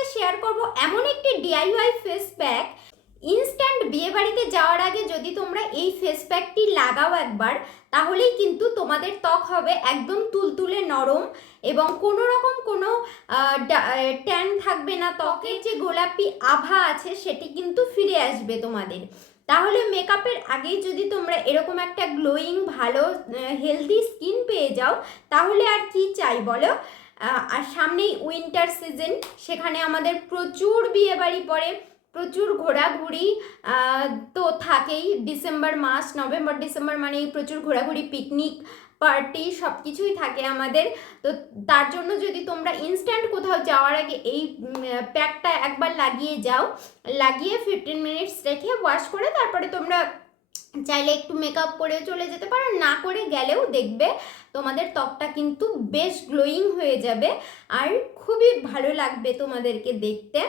সাথে শেয়ার করব এমন একটি ডিআইওয়াই ফেস প্যাক। ইনস্ট্যান্ট বিয়ে বাড়িতে যাওয়ার আগে যদি তোমরা এই ফেস প্যাকটি লাগাও একবার, তাহলেই কিন্তু তোমাদের ত্বক হবে একদম তুলতুলে নরম এবং কোনো রকম কোনো ট্যান থাকবে না, ত্বকের যে গোলাপি আভা আছে সেটি কিন্তু ফিরে আসবে তোমাদের। তাহলে মেকআপের আগেই যদি তোমরা এরকম একটা গ্লোয়িং ভালো হেলদি স্কিন পেয়ে যাও, তাহলে আর কি চাই বলো। আর সামনেই উইন্টার সিজন, সেখানে আমাদের প্রচুর বিয়ে বাড়ি পড়ে, প্রচুর ঘোরাঘুরি তো থাকেই। ডিসেম্বর মাস, নভেম্বর ডিসেম্বর মানেই প্রচুর ঘোরাঘুরি, পিকনিক পার্টি সব কিছুই থাকে আমাদের। তো তার জন্য যদি তোমরা ইনস্ট্যান্ট কোথাও যাওয়ার আগে এই প্যাকটা একবার লাগিয়ে যাও, লাগিয়ে 15 মিনিটস রেখে ওয়াশ করে তারপরে তোমরা চাইলে একটু মেকআপ করে চলে যেতে পারো, না করে গেলেও দেখবে তোমাদের ত্বকটা কিন্তু বেশ গ্লোয়িং হয়ে যাবে আর খুবই ভালো লাগবে তোমাদেরকে দেখতে।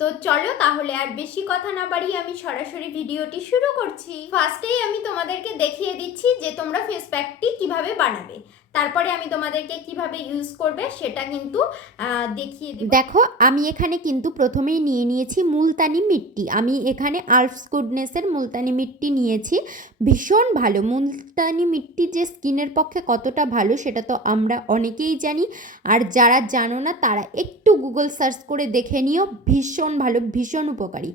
তো চলো তাহলে আর বেশি কথা না বাড়িয়ে আমি সরাসরি ভিডিওটি শুরু করছি। ফার্স্টেই আমি তোমাদেরকে দেখিয়ে দিচ্ছি যে তোমরা ফেস প্যাকটি কিভাবে বানাবে, তারপরে আমি তোমাদেরকে কিভাবে ইউজ করবে সেটা কিন্তু দেখিয়ে দিই। দেখো আমি এখানে কিন্তু প্রথমেই নিয়ে নিয়েছি মুলতানি মিট্টি। আমি এখানে আর্টস গুডনেসের মুলতানি মিট্টি নিয়েছি। ভীষণ ভালো মুলতানি মিট্টি, যে স্কিনের পক্ষে কতটা ভালো সেটা তো আমরা অনেকেই জানি, আর যারা জানো না তারা একটু গুগল সার্চ করে দেখে নিও। ভীষণ ভালো, ভীষণ উপকারী।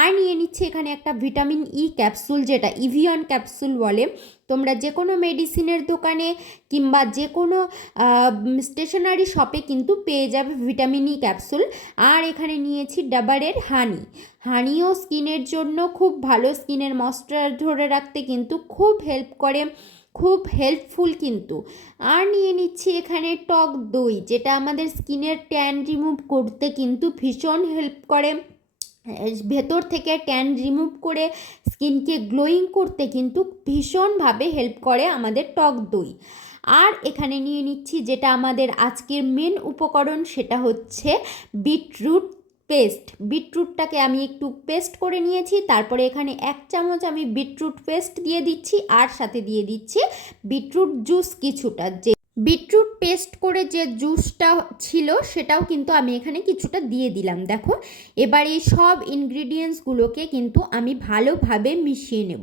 আর নিয়ে নিচ্ছি এখানে একটা ভিটামিন ই ক্যাপসুল, যেটা ইভিয়ন ক্যাপসুল বলে। তোমরা যে কোনো মেডিসিনের দোকানে কিংবা যে কোনো স্টেশনারি শপে কিন্তু পেয়ে যাবে ভিটামিন ই ক্যাপসুল। আর এখানে নিয়েছি ডাবারের হানি। হানিও স্কিনের জন্য খুব ভালো, স্কিনের ময়েশ্চার ধরে রাখতে কিন্তু খুব হেল্প করে, খুব হেল্পফুল কিন্তু। আর নিয়ে নিচ্ছি এখানে টক দই, যেটা আমাদের স্কিনের ট্যান রিমুভ করতে কিন্তু ভীষণ হেল্প করে, ভেতর থেকে ট্যান রিমুভ করে স্কিনকে গ্লোয়িং করতে কিন্তু ভীষণভাবে হেল্প করে আমাদের টক দই। আর এখানে নিয়ে নিচ্ছি যেটা আমাদের আজকের মেন উপকরণ, সেটা হচ্ছে বিটরুট পেস্ট। বিটরুটটাকে আমি একটু পেস্ট করে নিয়েছি, তারপরে এখানে 1 চামচ আমি বিটরুট পেস্ট দিয়ে দিচ্ছি, আর সাথে দিয়ে দিচ্ছি বিটরুট জুস কিছুটা। যে বিটরুট পেস্ট করে যে জুসটা ছিল সেটাও কিন্তু আমি এখানে কিছুটা দিয়ে দিলাম। দেখো এবার এই সব ইনগ্রিডিয়েন্টসগুলোকে কিন্তু আমি ভালোভাবে মিশিয়ে নেব।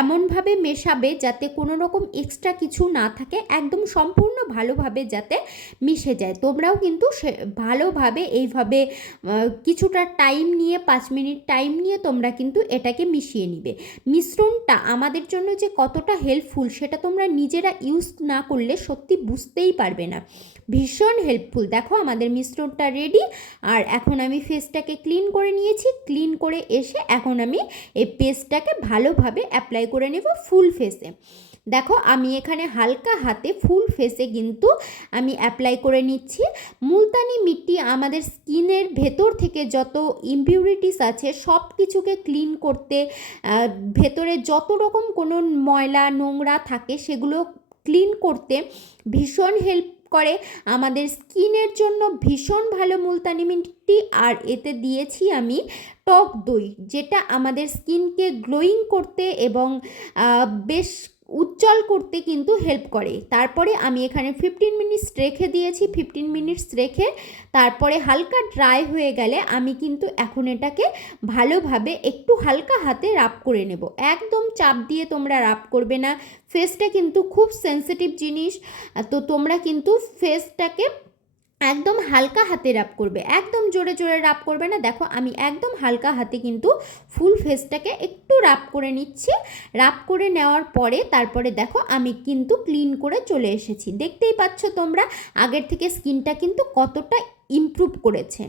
এমনভাবে মেশাবে যাতে কোনো রকম এক্সট্রা কিছু না থাকে, একদম সম্পূর্ণ ভালোভাবে যাতে মিশে যায়। তোমরাও কিন্তু ভালোভাবে এইভাবে কিছুটা টাইম নিয়ে, 5 মিনিট টাইম নিয়ে তোমরা কিন্তু এটাকে মিশিয়ে নিবে। মিশ্রণটা আমাদের জন্য যে কতটা হেল্পফুল সেটা তোমরা নিজেরা ইউজ না করলে সত্যি বুঝতেই পারবে না। ভীষণ হেল্পফুল। দেখো আমাদের মিশ্রণটা রেডি। আর এখন আমি ফেসটাকে ক্লিন করে নিয়েছি। ক্লিন করে এসে এখন আমি এই পেস্টটাকে ভালোভাবে অ্যাপ্লাই করে নেব ফুল ফেসে। দেখো আমি এখানে হালকা হাতে ফুল ফেসে কিন্তু আমি অ্যাপ্লাই করে নিচ্ছি। মুলতানি মিট্টি আমাদের স্কিনের ভেতর থেকে যত ইমপিউরিটিস আছে সব কিছুকে ক্লিন করতে, ভেতরে যত রকম কোনো ময়লা নোংরা থাকে সেগুলো ক্লিন করতে ভীষণ হেল্প করে। আমাদের স্কিনের জন্য ভীষণ ভালো মুলতানি মিট্টি। আর এতে দিয়েছি আমি টক দই, যেটা আমাদের স্কিনকে গ্লোয়িং করতে এবং বেশ উজ্জ্বল করতে কিন্তু হেল্প করে। তারপরে আমি এখানে 15 মিনিটস রেখে দিয়েছি। 15 মিনিটস রেখে তারপরে হালকা ড্রাই হয়ে গেলে আমি কিন্তু এখন এটাকে ভালোভাবে একটু হালকা হাতে রাব করে নেব। একদম চাপ দিয়ে তোমরা রাব করবে না, ফেসটা কিন্তু খুব সেন্সিটিভ জিনিস। তো তোমরা কিন্তু ফেসটাকে একদম হালকা হাতে রাব করবে, একদম জোরে জোরে রাব করবে না। দেখো আমি একদম হালকা হাতে কিন্তু ফুল ফেসটাকে একটু রাব করে নিচ্ছি। রাব করে নেওয়ার পরে তারপরে দেখো আমি কিন্তু ক্লিন করে চলে এসেছি। দেখতেই পাচ্ছ তোমরা আগের থেকে স্কিনটা কিন্তু কতটা ইমপ্রুভ করেছে।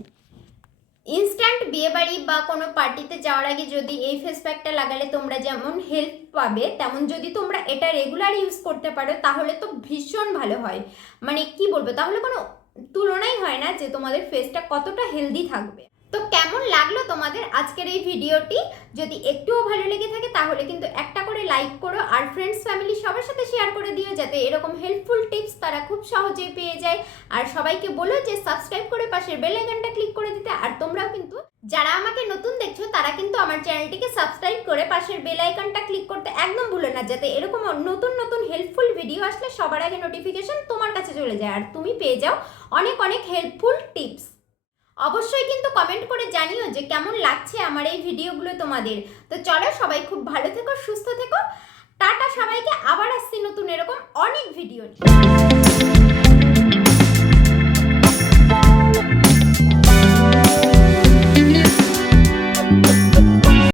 ইনস্ট্যান্ট বিয়েবাড়ি বা কোনো পার্টিতে যাওয়ার আগে যদি এই ফেস প্যাকটা লাগালে তোমরা যেমন হেল্প পাবে, তেমন যদি তোমরা এটা রেগুলার ইউজ করতে পারো তাহলে তো ভীষণ ভালো হয়। মানে কি বলবো, তাহলে কোনো তুলনাই হয় না যে তোমাদের ফেসটা কতটা হেলদি থাকবে। তো কেমন লাগলো তোমাদের আজকের এই ভিডিওটি? যদি একটুও ভালো লেগে থাকে তাহলে কিন্তু একটা করে লাইক করো, আর ফ্রেন্ডস ফ্যামিলি সবার সাথে শেয়ার করে দিও যাতে এরকম হেল্পফুল টিপস তারা খুব সহজেই পেয়ে যায়। আর সবাইকে বলো যে সাবস্ক্রাইব করে পাশের বেল আইকনটা ক্লিক করে দিতে। আর তোমরাও কিন্তু যারা আমাকে নতুন দেখছো তারা কিন্তু আমার চ্যানেলটিকে সাবস্ক্রাইব করে পাশের বেল আইকনটা ক্লিক করতে একদম ভুলো না, যাতে এরকম নতুন নতুন হেল্পফুল ভিডিও আসলে সবার আগে নোটিফিকেশন তোমার কাছে চলে যায় আর তুমি পেয়ে যাও অনেক অনেক হেল্পফুল টিপস। অবশ্যই কিন্তু কমেন্ট করে জানিও যে কেমন লাগছে আমার এই ভিডিওগুলো তোমাদের। তো চলো, সবাই খুব ভালো থেকো, সুস্থ থেকো, টাটা সবাইকে। আবার আসছি নতুন এরকম অনেক ভিডিও নিয়ে।